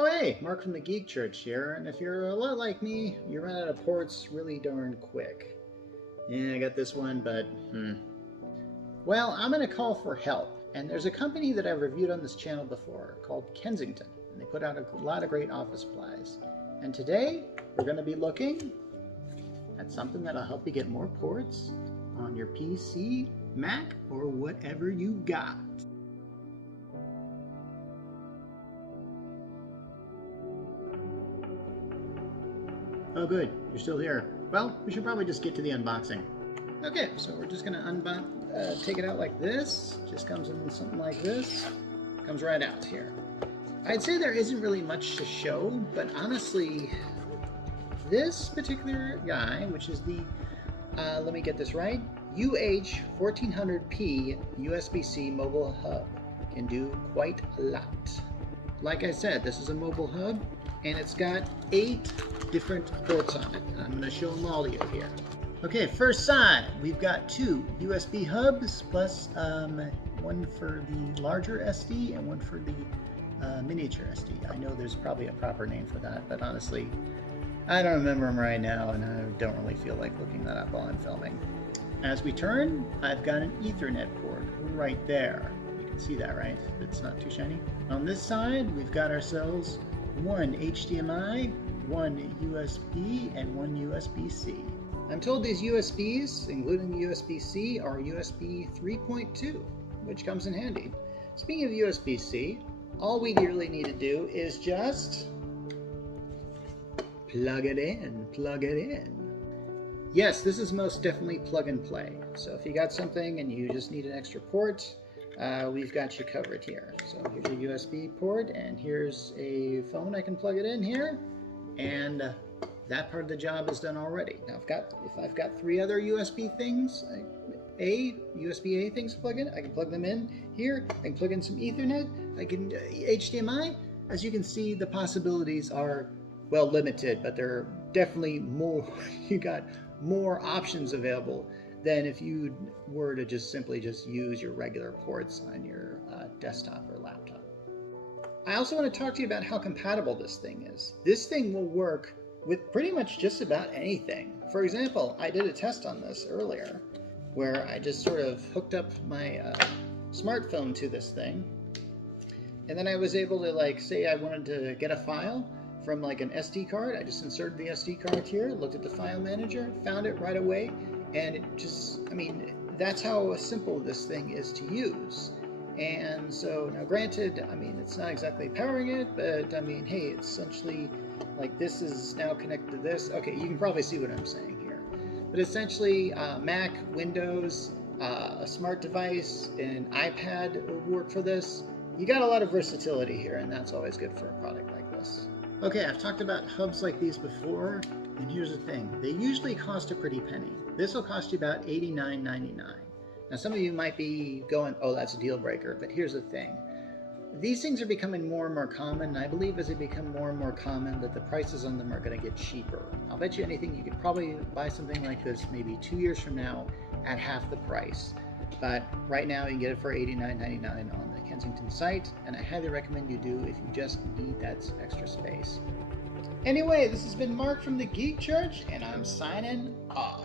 Oh hey, Mark from the Geek Church here, and if you're a lot like me, you run out of ports really darn quick. Yeah, I got this one, but Well, I'm going to call for help, and there's a company that I've reviewed on this channel before called Kensington, and they put out a lot of great office supplies. And today, we're going to be looking at something that'll help you get more ports on your PC, Mac, or whatever you got. Oh good, you're still here. Well, we should probably just get to the unboxing. Okay, so we're just gonna take it out like this. Just comes in something like this. Comes right out here. I'd say there isn't really much to show, but honestly, this particular guy, which is the, let me get this right, UH1400P USB-C mobile hub, can do quite a lot. Like I said, this is a mobile hub, and it's got 8 different ports on it. I'm going to show them all to you here. Okay, first side, we've got 2 USB hubs plus one for the larger SD and one for the miniature SD. I know there's probably a proper name for that, but honestly, I don't remember them right now, and I don't really feel like looking that up while I'm filming. As we turn, I've got an Ethernet port right there. You can see that, right? It's not too shiny. On this side, we've got ourselves one HDMI, one USB, and one USB-C. I'm told these USBs, including the USB-C, are USB 3.2, which comes in handy. Speaking of USB-C, all we really need to do is just plug it in, plug it in. Yes, this is most definitely plug and play. So if you got something and you just need an extra port, we've got you covered here. So here's your USB port, and here's a phone I can plug it in here, and that part of the job is done already. Now if I've got 3 other USB things, USB-A things to plug in, I can plug them in here. I can plug in some Ethernet. I can HDMI. As you can see, the possibilities are well limited, but they're definitely more. You got more options available than if you were to just simply use your regular ports on your desktop or laptop. I also want to talk to you about how compatible this thing is. This thing will work with pretty much just about anything. For example, I did a test on this earlier where I just sort of hooked up my smartphone to this thing, and then I was able to, like, say I wanted to get a file from like an SD card. I just inserted the SD card here, looked at the file manager, found it right away, and it just, I mean, that's how simple this thing is to use. And so now granted, I mean, it's not exactly powering it, but I mean, hey, it's essentially like this is now connected to this. Okay, you can probably see what I'm saying here. But essentially, Mac, Windows, a smart device, an iPad would work for this. You got a lot of versatility here, and that's always good for a product like this. Okay, I've talked about hubs like these before, and here's the thing. They usually cost a pretty penny. This will cost you about $89.99. Now some of you might be going, oh, that's a deal breaker, but here's the thing. These things are becoming more and more common, and I believe as they become more and more common that the prices on them are going to get cheaper. I'll bet you anything you could probably buy something like this maybe 2 years from now at half the price. But right now you can get it for $89.99 on the Kensington site, and I highly recommend you do if you just need that extra space. Anyway, this has been Mark from the Geek Church, and I'm signing off.